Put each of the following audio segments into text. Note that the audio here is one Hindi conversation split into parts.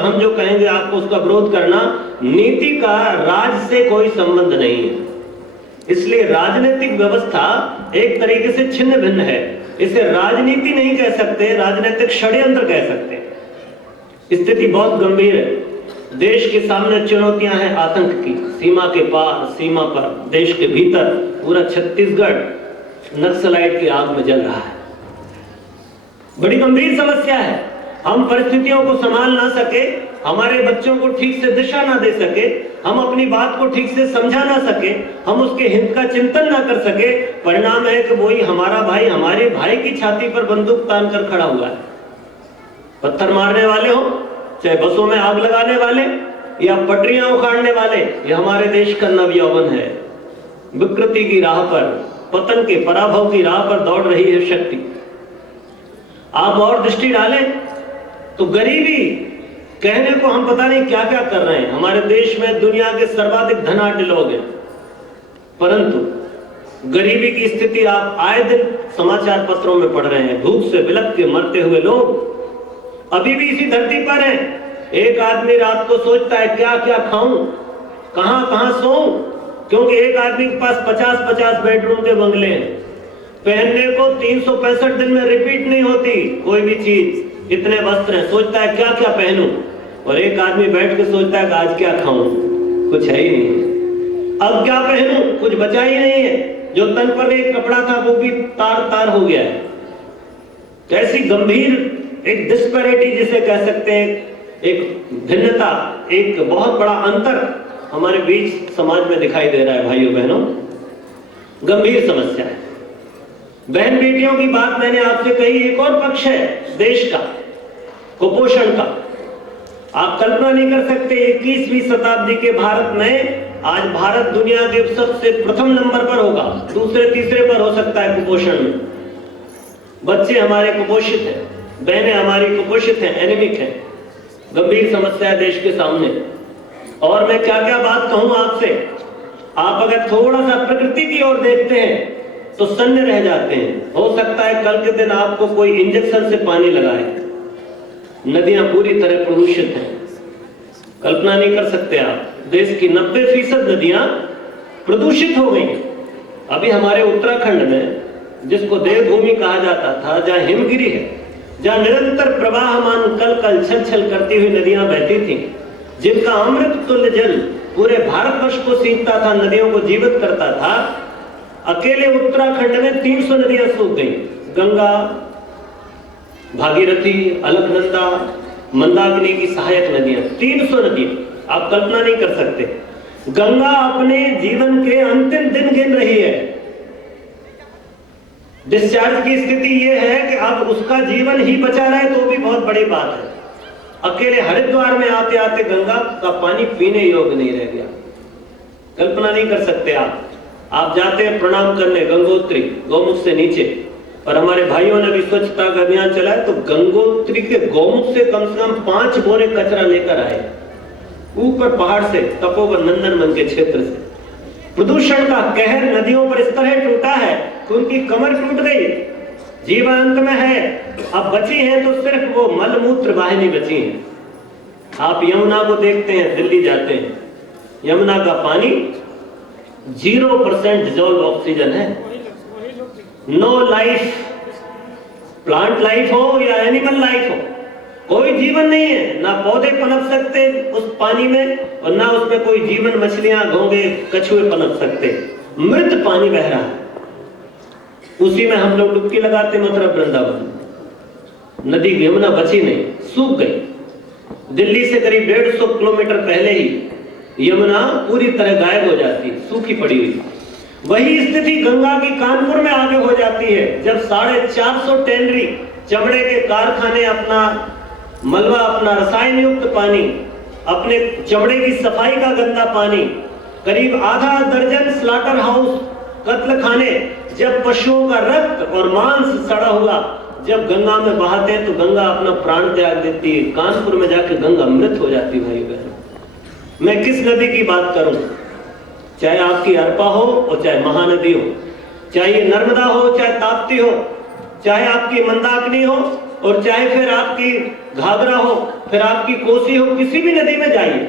हम जो कहेंगे आपको उसका विरोध करना। नीति का राज से कोई संबंध नहीं है, इसलिए राजनीतिक व्यवस्था एक तरीके से छिन्न भिन्न है। इसे राजनीति नहीं कह सकते, राजनीतिक षड्यंत्र कह सकते हैं। स्थिति बहुत गंभीर है। देश के सामने चुनौतियां हैं आतंक की, सीमा के पार, सीमा पर, देश के भीतर पूरा छत्तीसगढ़ नक्सलाइट की आग में जल रहा है। बड़ी गंभीर समस्या है। हम परिस्थितियों को संभाल ना सके, हमारे बच्चों को ठीक से दिशा ना दे सके, हम अपनी बात को ठीक से समझा ना सके, हम उसके हित का चिंतन ना कर सके, परिणाम है कि वही हमारा भाई हमारे भाई की छाती पर बंदूक तान कर खड़ा हुआ है। पत्थर मारने वाले हो, चाहे बसों में आग लगाने वाले या पटरियां उखाड़ने वाले, ये हमारे देश का नवयौवन है। विकृति की राह पर, पतन के पराभव की राह पर दौड़ रही है शक्ति। आप और दृष्टि डालें तो गरीबी कहने को हम पता नहीं क्या क्या कर रहे हैं। हमारे देश में दुनिया के सर्वाधिक धनाढ्य लोग हैं, परंतु गरीबी की स्थिति आप आए दिन समाचार पत्रों में पढ़ रहे हैं। भूख से बिलख के मरते हुए लोग अभी भी इसी धरती पर हैं। एक आदमी रात को सोचता है क्या क्या खाऊं, कहां कहां सोऊं, क्योंकि एक आदमी के पास 50-50 बेडरूम के बंगले हैं। पहनने को 365 दिन में रिपीट नहीं होती कोई भी चीज, इतने वस्त्र हैं। सोचता है क्या क्या पहनूं, और एक आदमी बैठ के सोचता है कि आज क्या खाऊं, कुछ है ही नहीं। अब क्या पहनूं, कुछ बचा ही नहीं है। जो तन पर एक कपड़ा था वो भी तार तार हो गया है। कैसी गंभीर एक डिस्पैरिटी जिसे कह सकते हैं, एक भिन्नता, एक बहुत बड़ा अंतर हमारे बीच समाज में दिखाई दे रहा है। भाइयों बहनों, गंभीर समस्या है। बहन बेटियों की बात मैंने आपसे कही। एक और पक्ष है देश का, कुपोषण का। आप कल्पना नहीं कर सकते 21वीं शताब्दी के भारत में, आज भारत दुनिया के सबसे प्रथम नंबर पर होगा, दूसरे तीसरे पर हो सकता है कुपोषण में। बच्चे हमारे कुपोषित हैं, बहनें हमारी कुपोषित हैं, एनीमिक हैं। गंभीर समस्या है देश के सामने। और मैं क्या क्या बात कहूं आपसे, आप अगर थोड़ा सा प्रकृति की ओर देखते हैं तो सन्न रह जाते हैं। हो सकता है कल के दिन आपको कोई इंजेक्शन से पानी लगाए। नदियां पूरी तरह प्रदूषित हैं, कल्पना नहीं कर सकते आप। देश की 90% नदियां प्रदूषित हो गई। अभी हमारे उत्तराखंड में, जिसको देवभूमि कहा जाता था, जहां हिमगिरी है, जहां निरंतर प्रवाहमान कल कल छल छल करती हुई नदियां बहती थी, जिनका अमृत तुल्य जल पूरे भारतवर्ष को सींचता था, नदियों को जीवित करता था, अकेले उत्तराखंड में 300 नदियां सूख गई। गंगा, भागीरथी, अलकनंदा, मंदाकिनी की सहायक नदियां, 300 नदियां। आप कल्पना नहीं कर सकते। गंगा अपने जीवन के अंतिम दिन गिन रही है। डिस्चार्ज की स्थिति यह है कि अब उसका जीवन ही बचा रहे तो भी बहुत बड़ी बात है। अकेले हरिद्वार में आते आते गंगा का पानी पीने योग्य नहीं रह गया। कल्पना नहीं कर सकते आप जाते हैं प्रणाम करने गंगोत्री, गौमुख से नीचे, और हमारे भाइयों ने भी स्वच्छता का अभियान चलाया, तो गंगोत्री के गौमुख से कम 5 बोरे कचरा लेकर आए, ऊपर पहाड़ से, तपोवन नंदनवन के क्षेत्र से। प्रदूषण का कहर नदियों पर इस तरह टूटा है कि उनकी कमर टूट गई, जीवन अंत में है। अब बची है तो सिर्फ वो मलमूत्र वाहिनी बची है। आप यमुना को देखते हैं, दिल्ली जाते हैं, यमुना का पानी 0% डिसॉल्व ऑक्सीजन है। नो लाइफ, प्लांट लाइफ हो या एनिमल लाइफ हो, कोई जीवन नहीं है। ना पौधे पनप सकते उस पानी में, और ना उसमें कोई जीवन, मछलियां, घोंगे, कछुए पनप सकते। मृत पानी बह रहा है, उसी में हम लोग डुबकी लगाते। मथुरा वृंदावन, नदी यमुना बची नहीं, सूख गई। दिल्ली से करीब 150 किलोमीटर पहले ही यमुना पूरी तरह गायब हो जाती, सूखी पड़ी हुई। वही स्थिति गंगा की कानपुर में आगे हो जाती है, जब 450 टैनरी चमड़े के कारखाने अपना मलबा, अपना रसायन युक्त पानी, अपने चमड़े की सफाई का गंदा पानी, करीब आधा दर्जन स्लाटर हाउस, कत्ल खाने, जब पशुओं का रक्त और मांस सड़ा हुआ जब गंगा में बहाते हैं तो गंगा अपना प्राण त्याग देती है। कानपुर में जाके गंगा मृत हो जाती है। भाई बहन, मैं किस नदी की बात करूं, चाहे आपकी अरपा हो और चाहे महानदी हो, चाहे ये नर्मदा हो, चाहे ताप्ती हो, चाहे आपकी मंदाकिनी हो, और चाहे फिर आपकी घाघरा हो, फिर आपकी कोसी हो, किसी भी नदी में जाइए,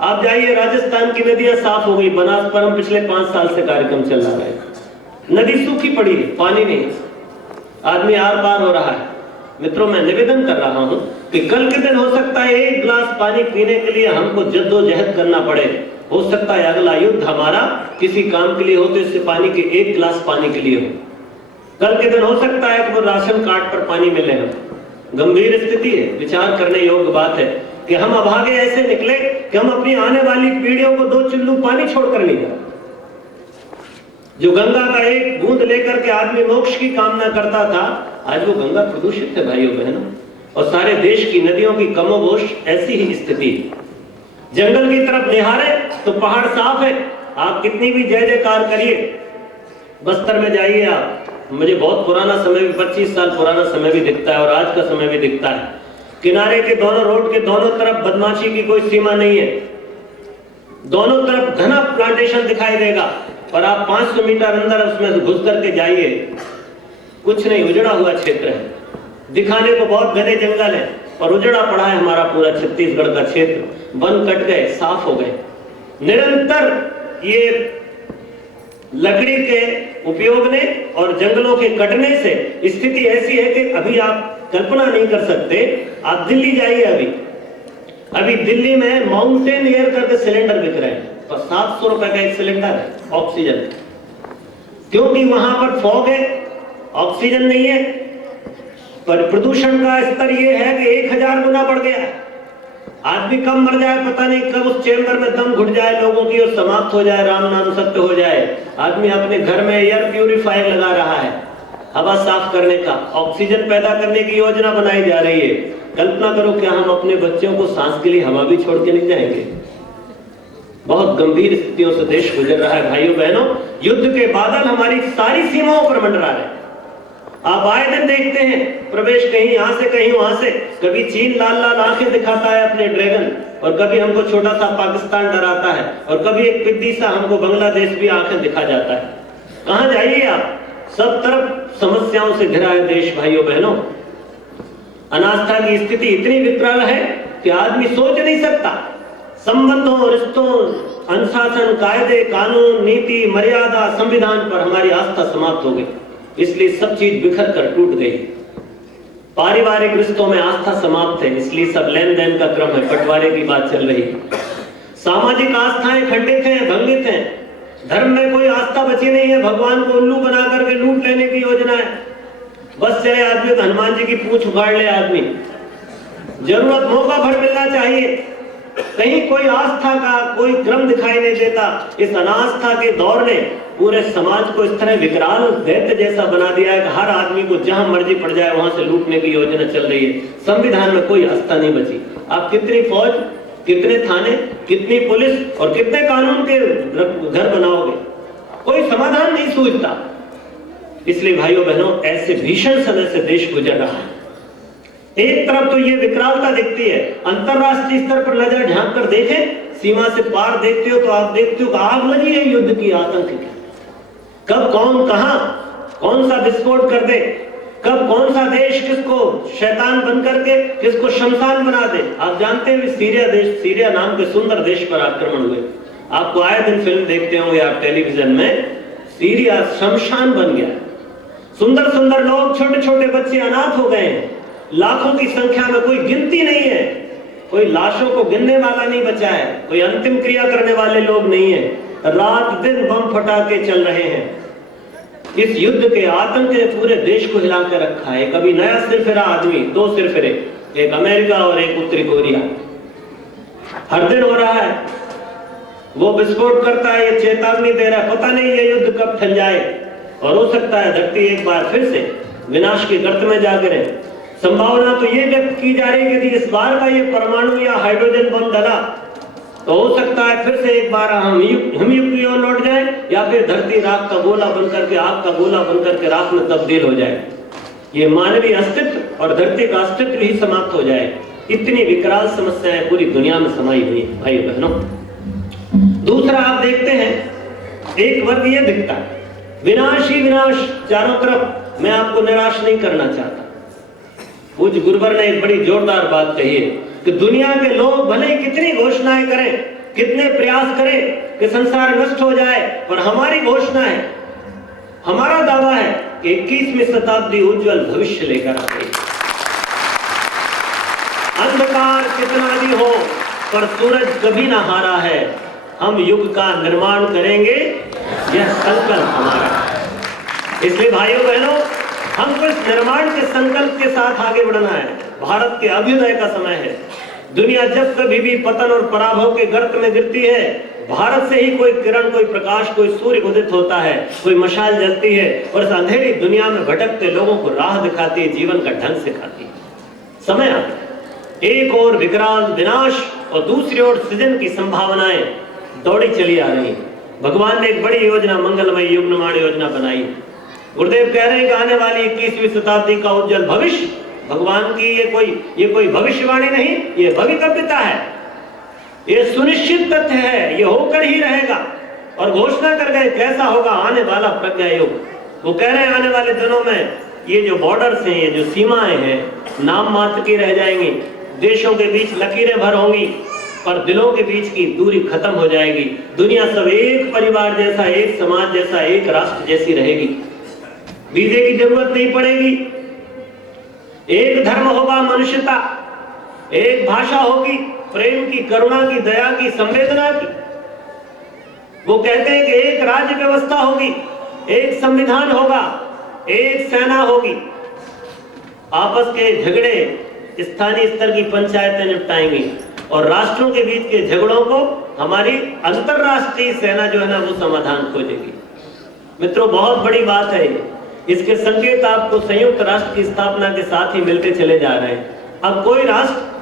आप जाइए, राजस्थान की नदियां साफ हो गई। बनास पर हम पिछले 5 साल से कार्यक्रम चल रहा है, नदी सूखी पड़ी है, पानी नहीं, आदमी आर पार हो रहा है। मित्रों, मैं निवेदन कर रहा हूं कि कल के दिन हो सकता है 1 गिलास पानी पीने के लिए हमको जद्दोजहद करना पड़े। हो सकता है अगला युद्ध हमारा किसी काम के लिए हो तो इससे पानी के 1 गिलास पानी के लिए हो। कल के दिन हो सकता है कि वो राशन कार्ड पर पानी मिले हम। गंभीर स्थिति है, विचार करने योग्य बात है कि हम अभागे ऐसे निकले कि हम अपनी आने वाली पीढ़ियों को 2 चुल्लू पानी छोड़कर नहीं जाए। जो गंगा का एक बूंद लेकर के आदमी मोक्ष की कामना करता था, आज वो गंगा प्रदूषित है भाइयों बहनों, और सारे देश की नदियों की कमोबेश ऐसी ही स्थिति है। जंगल की तरफ निहारे तो पहाड़ साफ है, आप कितनी भी जय जयकार करिए। बस्तर में जाइए आप, मुझे बहुत पुराना समय भी, 25 साल पुराना समय भी दिखता है और आज का समय भी दिखता है। किनारे के दोनों, रोड के दोनों तरफ बदमाशी की कोई सीमा नहीं है, दोनों तरफ घना प्लांटेशन दिखाई देगा, और आप 500 मीटर अंदर उसमें घुस करके जाइए, कुछ नहीं, उजड़ा हुआ क्षेत्र है। दिखाने को बहुत घने जंगल है और उजड़ा पड़ा है हमारा पूरा छत्तीसगढ़ का क्षेत्र। वन कट गए, साफ हो गए। निरंतर ये लकड़ी के उपयोग ने और जंगलों के कटने से स्थिति ऐसी है कि अभी आप कल्पना नहीं कर सकते। आप दिल्ली जाइए, अभी दिल्ली में माउंटेन एयर करके सिलेंडर बिक रहे हैं, तो 700 रुपए का एक सिलेंडर है ऑक्सीजन, क्योंकि वहां पर फॉग है, ऑक्सीजन नहीं है। पर प्रदूषण का स्तर यह है कि 1000 गुना बढ़ गया है। आदमी कब मर जाए पता नहीं, कब उस चेंबर में दम घुट जाए लोगों की और समाप्त हो जाए, राम नाम सत्य हो जाए। आदमी अपने घर में एयर प्यूरिफायर लगा रहा है, हवा साफ करने का, ऑक्सीजन पैदा करने की योजना बनाई जा रही है। कल्पना करो, क्या हम अपने बच्चों को सांस के लिए हवा भी छोड़ के नहीं जाएंगे? बहुत गंभीर स्थितियों से देश गुजर रहा है भाइयों बहनों। युद्ध के बादल हमारी सारी सीमाओं पर मंडरा रहे हैं। आप आए दिन देखते हैं प्रवेश, कहीं यहां से कहीं वहां से। कभी चीन लाल लाल आंखें दिखाता है अपने ड्रैगन, और कभी हमको छोटा सा पाकिस्तान डराता है, और कभी एक पिद्दी सा हमको बांग्लादेश भी आंखें दिखा जाता है। कहां जाइए आप, सब तरफ समस्याओं से घिरा है देश भाइयों बहनों। अनास्था की स्थिति इतनी विकराल है कि आदमी सोच नहीं सकता। संबंधों, रिश्तों, अनुशासन, कायदे, कानून, नीति, मर्यादा, संविधान पर हमारी आस्था समाप्त हो गई, इसलिए सब चीज बिखर कर टूट गई। पारिवारिक रिश्तों में आस्था समाप्त है, इसलिए सब लेन देन का क्रम है, बंटवारे की बात चल रही है। सामाजिक आस्थाएं खंडित हैं, भंगित हैं। धर्म में कोई आस्था बची नहीं है, भगवान को उल्लू बना करके लूट लेने की योजना है। बस चाहे आदमी तो हनुमान जी की पूंछ उखाड़ ले आदमी, जरूरत मौका भर मिलना चाहिए। कहीं कोई आस्था का कोई क्रम दिखाई नहीं देता। इस अनास्था के दौर ने पूरे समाज को इस तरह विकराल दैत्य जैसा बना दिया है कि हर आदमी को जहां मर्जी पड़ जाए वहां से लूटने की योजना चल रही है। संविधान में कोई आस्था नहीं बची। आप कितनी फौज, कितने थाने, कितनी पुलिस और कितने कानून के घर बनाओगे? कोई समाधान नहीं सूझता। इसलिए भाइयों बहनों, ऐसे भीषण समय से देश गुजर रहा है। एक तरफ तो ये विकरालता दिखती है, अंतरराष्ट्रीय स्तर पर नजर झांक कर देखें, सीमा से पार देखते हो तो आप देखते हो कि आग लगी है युद्ध की, आतंक की। कब कौन कहां कौन सा विस्फोट कर दे, कब कौन सा देश किसको शैतान बन करके किसको शमशान बना दे। आप जानते हैं सीरिया देश, सीरिया नाम के सुंदर देश पर आक्रमण हुए। आपको आए दिन फिल्म देखते होंगे आप टेलीविजन में, सीरिया शमशान बन गया। सुंदर सुंदर लोग, छोटे छोटे बच्चे अनाथ हो गए हैं, लाखों की संख्या में, कोई गिनती नहीं है, कोई लाशों को गिनने वाला नहीं बचा है, कोई अंतिम क्रिया करने वाले लोग नहीं है। रात दिन बम फटाके चल रहे हैं। इस युद्ध के आतंक ने पूरे देश को हिला कर रखा है। कभी नया सिरफिरा आदमी, 2 सिरफिरे, एक अमेरिका और एक उत्तरी कोरिया, हर दिन हो रहा है। वो विस्फोट करता है, ये चेतावनी दे रहा है, पता नहीं ये युद्ध कब थम जाए, और हो सकता है धरती एक बार फिर से विनाश के गर्त में जा गिरे। संभावना तो ये व्यक्त की जा रही है कि इस बार का ये परमाणु या हाइड्रोजन बम डला तो हो सकता है फिर से एक बार हम युग की ओर लौट जाए, या फिर धरती राख का गोला बनकर के, आग का गोला बनकर के राख में तब्दील हो जाए। ये मानवीय अस्तित्व और धरती का अस्तित्व ही समाप्त हो जाए। इतनी विकराल समस्याएं पूरी दुनिया में समाई हुई है भाई बहनों। दूसरा आप देखते हैं, एक वर्ग ये दिखता है विनाश ही विनाश चारों तरफ। मैं आपको निराश नहीं करना चाहता, पूज्य गुरुवर ने एक बड़ी जोरदार बात कही है कि दुनिया के लोग भले कितनी घोषणाएं करें, कितने प्रयास करें कि संसार नष्ट हो जाए, पर हमारी घोषणा है, हमारा दावा है कि 21वीं शताब्दी उज्जवल भविष्य लेकर आएगी। अंधकार कितना भी हो पर सूरज कभी ना हारा है, हम युग का निर्माण करेंगे, यह संकल्प हमारा है। इसलिए भाइयों बहनों, हमको इस निर्माण के संकल्प के साथ आगे बढ़ना है। भारत के अभ्युदय का समय है। दुनिया जब कभी भी पतन और पराभव के गर्त में गिरती है, भारत से ही कोई किरण, कोई प्रकाश, कोई सूर्य उदित होता है, कोई मशाल जलती है और इस अंधेरी दुनिया में भटकते लोगों को राह दिखाती है, जीवन का ढंग सिखाती है। समय आ गया, एक ओर विकराल विनाश और दूसरी ओर सृजन की संभावनाएं दौड़ी चली आ रही। भगवान ने एक बड़ी योजना, मंगलमय युग निर्माण योजना बनाई। गुरुदेव कह रहे हैं कि आने वाली 21वीं शताब्दी का उज्जवल भविष्य, भगवान की ये कोई भविष्यवाणी नहीं, ये भवितव्यता है, ये सुनिश्चित तथ्य है, ये होकर ही रहेगा। और घोषणा कर गए कैसा होगा आने वाला प्रज्ञा युग। वो कह रहे हैं आने वाले दिनों में ये जो बॉर्डर्स हैं, ये जो सीमाएं हैं, नाम मात्र की रह जाएंगी। देशों के बीच लकीरें भर होंगी पर दिलों के बीच की दूरी खत्म हो जाएगी। दुनिया सब एक परिवार जैसा, एक समाज जैसा, एक राष्ट्र जैसी रहेगी। वीजे की जरूरत नहीं पड़ेगी, एक धर्म होगा, मनुष्यता, एक भाषा होगी, प्रेम की, करुणा की, दया की, संवेदना की। वो कहते हैं कि एक राज्य व्यवस्था होगी, एक संविधान होगा, एक सेना होगी। आपस के झगड़े स्थानीय स्तर की पंचायतें निपटाएंगी और राष्ट्रों के बीच के झगड़ों को हमारी अंतरराष्ट्रीय सेना जो है ना, वो समाधान खोजेगी। मित्रों, बहुत बड़ी बात है ये। इसके संकेत आपको संयुक्त राष्ट्र की स्थापना के साथ ही मिलते चले जा रहे हैं। अब कोई राष्ट्र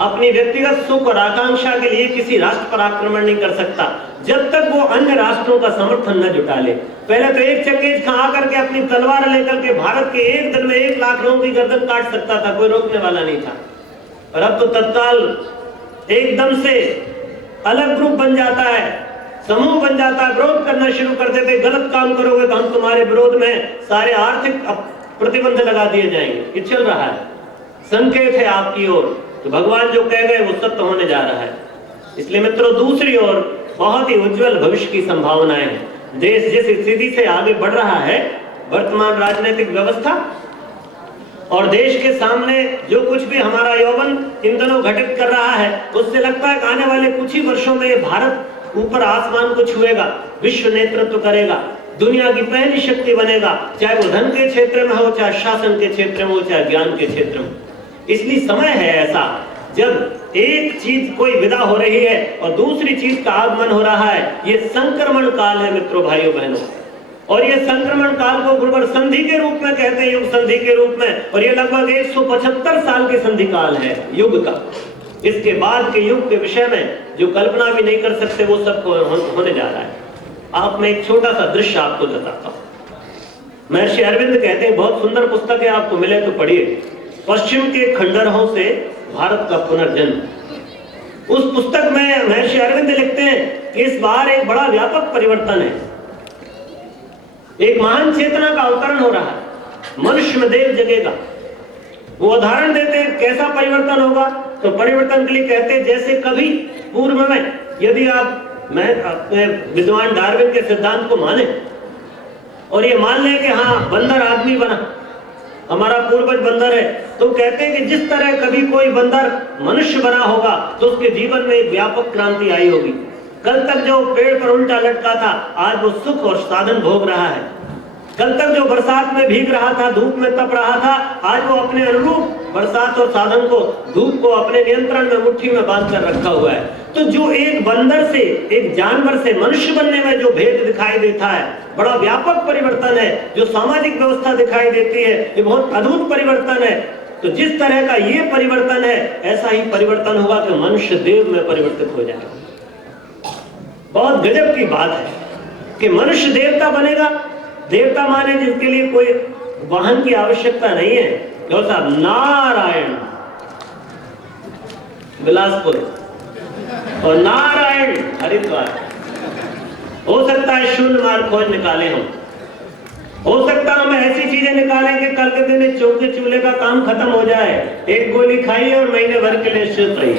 अपनी व्यक्तिगत सुख और आकांक्षा के लिए किसी राष्ट्र पर आक्रमण नहीं कर सकता जब तक वो अन्य राष्ट्रों का समर्थन न जुटा ले। पहले तो एक चकेज खा करके अपनी तलवार लेकर के भारत के एक दिन में 1 लाख लोगों की गर्दन काट सकता था, कोई रोकने वाला नहीं था। और अब तो तत्काल एकदम से अलग ग्रुप बन जाता है, समूह बन जाता है, विरोध करना शुरू कर देते। गलत काम करोगे तो हम तुम्हारे विरोध में सारे आर्थिक प्रतिबंध लगा दिए जाएंगे। ये चल रहा है, संकेत है आपकी ओर। तो भगवान जो कह गए वो सत्य होने जा रहा है। इसलिए मित्रों, दूसरी ओर बहुत ही उज्जवल भविष्य की संभावनाएं हैं। देश जिस स्थिति से आगे बढ़ रहा है, वर्तमान राजनीतिक व्यवस्था और देश के सामने जो कुछ भी हमारा यौवन इन दिनों घटित कर रहा है, उससे लगता है कि आने वाले कुछ ही वर्षों में ये भारत ऊपर आसमान को छुएगा, विश्व नेतृत्व करेगा, दुनिया की पहली शक्ति बनेगा, चाहे वो धन के क्षेत्र में हो, चाहे शासन के क्षेत्र में हो, चाहे ज्ञान के क्षेत्र में। इसलिए समय है ऐसा जब एक चीज कोई विदा हो रही है और दूसरी चीज का आगमन हो रहा है। ये संक्रमण काल है मित्रों, भाइयों बहनों। और ये संक्रमण काल को गुरुवर संधि के रूप में कहते हैं, युग संधि के रूप में। और ये लगभग 175 साल के संधि काल है युग का। इसके बाद के युग के विषय में जो कल्पना भी नहीं कर सकते वो सब होने जा रहा है। आप मैं एक छोटा सा दृश्य आपको बताता हूँ। महर्षि अरविंद कहते हैं, बहुत सुंदर पुस्तक है, आपको मिले तो पढ़िए, पश्चिम के खंडहरों से भारत का पुनर्जन्म। उस पुस्तक में महर्षि अरविंद लिखते हैं कि इस बार एक बड़ा व्यापक परिवर्तन है, एक महान चेतना का अवतरण हो रहा है, मनुष्य में देव जगेगा। वो उदाहरण देते हैं कैसा परिवर्तन होगा। तो परिवर्तन के लिए कहते हैं जैसे कभी पूर्व में, यदि आप विद्वान डार्विन के सिद्धांत को माने और ये मान लें कि हाँ बंदर आदमी बना, हमारा पूर्वज बंदर है, तो कहते हैं कि जिस तरह कभी कोई बंदर मनुष्य बना होगा तो उसके जीवन में एक व्यापक क्रांति आई होगी। कल तक जो पेड़ पर उल्टा लटका था, आज वो सुख और साधन भोग रहा है। कल तक जो बरसात में भीग रहा था, धूप में तप रहा था, आज वो अपने अनुरूप बरसात और साधन को, धूप को अपने नियंत्रण में मुट्ठी में बांध कर रखा हुआ है। तो जो एक बंदर से, एक जानवर से मनुष्य बनने में जो भेद दिखाई देता है, बड़ा व्यापक परिवर्तन है। जो सामाजिक व्यवस्था दिखाई देती है, ये बहुत अद्भुत परिवर्तन है। तो जिस तरह का ये परिवर्तन है, ऐसा ही परिवर्तन होगा कि मनुष्य देव में परिवर्तित हो जाएगा। बहुत गजब की बात है कि मनुष्य देवता बनेगा। देवता माने जिसके लिए कोई वाहन की आवश्यकता नहीं है। जो साहब नारायण बिलासपुर और नारायण हरिद्वार, हो सकता है शून्य मार्ग खोज निकाले हम। हो सकता है हम ऐसी चीजें निकालें कि कल के दिन चौके चूल्हे का काम खत्म हो जाए, एक गोली खाई और महीने भर के लिए शुद्ध रही।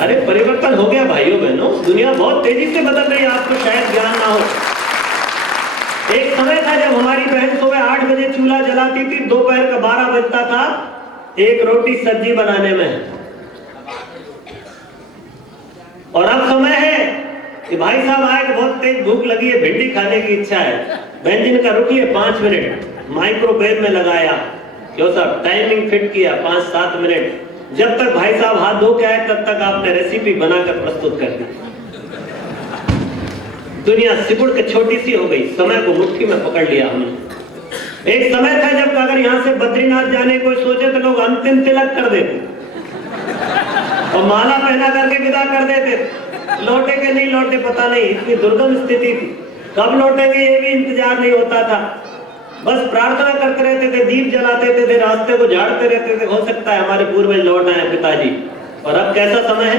अरे परिवर्तन हो गया भाइयों बहनों, दुनिया बहुत तेजी से बदल रही है, आपको शायद ज्ञान ना हो। एक समय था जब हमारी बहन सुबह 8 बजे चूल्हा जलाती थी, दोपहर का 12 बजता था एक रोटी सब्जी बनाने में। और अब समय है कि भाई साहब आए कि बहुत तेज भूख लगी है, भिंडी खाने की इच्छा है, बहन जी ने कहा रुकिए 5 मिनट, माइक्रोवेव में लगाया, क्यों साहब टाइमिंग फिट किया 5-7 मिनट, जब तक भाई साहब हाथ धो के आए तब तक आपने रेसिपी बनाकर प्रस्तुत कर दी। दुनिया सिकुड़ के छोटी सी हो गई, समय को मुट्ठी में पकड़ लिया हमने। एक समय था जब अगर यहां से बद्रीनाथ जाने को सोचे तो लोग अंतिम तिलक कर देते और माला पहना करके विदा कर देते, लौटे के नहीं लौटे पता नहीं, इतनी दुर्गम स्थिति थी, कब लौटेंगे ये भी इंतजार नहीं होता था, बस प्रार्थना करते रहते थे, दीप जलाते थे, रास्ते को झाड़ते रहते थे, हो सकता है हमारे पूर्वज लौट आए पिताजी। और अब कैसा समय है,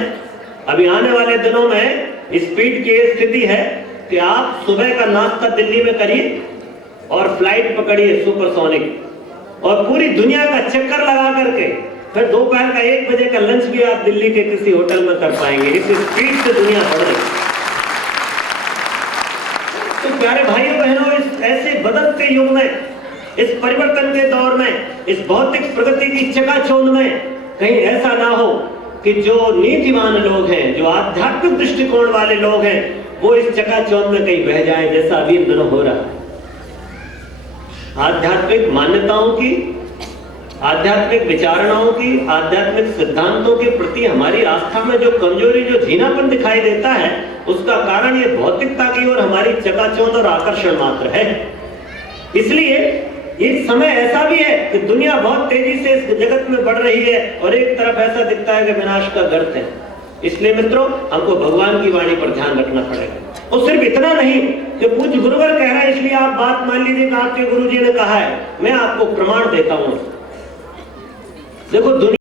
अभी आने वाले दिनों में स्पीड की स्थिति है कि आप सुबह का नाश्ता दिल्ली में करिए और फ्लाइट पकड़िए सुपरसोनिक, और पूरी दुनिया का चक्कर लगा करके फिर दोपहर का 1 बजे का लंच भी आप दिल्ली के किसी होटल में कर पाएंगे। इस स्पीड से दुनिया बढ़ रही। तो प्यारे भाइयों बहनों, इस ऐसे बदलते युग में, इस परिवर्तन के दौर में, इस भौतिक प्रगति की चकाचौंध में कहीं ऐसा ना हो कि जो नीतिवान लोग हैं, जो आध्यात्मिक दृष्टिकोण वाले लोग हैं, वो इस चकाचौंध में कहीं बह जाए, जैसा अभी इन दिनों हो रहा है। आध्यात्मिक मान्यताओं की, आध्यात्मिक विचारणाओं की, आध्यात्मिक सिद्धांतों के प्रति हमारी आस्था में जो कमजोरी, जो धीनापन दिखाई देता है, उसका कारण ये भौतिकता की और हमारी चकाचौंध और आकर्षण मात्र है। इसलिए एक समय ऐसा भी है कि दुनिया बहुत तेजी से इस जगत में बढ़ रही है और एक तरफ ऐसा दिखता है कि विनाश का गर्त है। इसलिए मित्रों, हमको भगवान की वाणी पर ध्यान रखना पड़ेगा। और सिर्फ इतना नहीं कि पूज्य गुरुवर कह रहा है इसलिए आप बात मान लीजिए कि आपके गुरुजी ने कहा है, मैं आपको प्रमाण देता हूं। देखो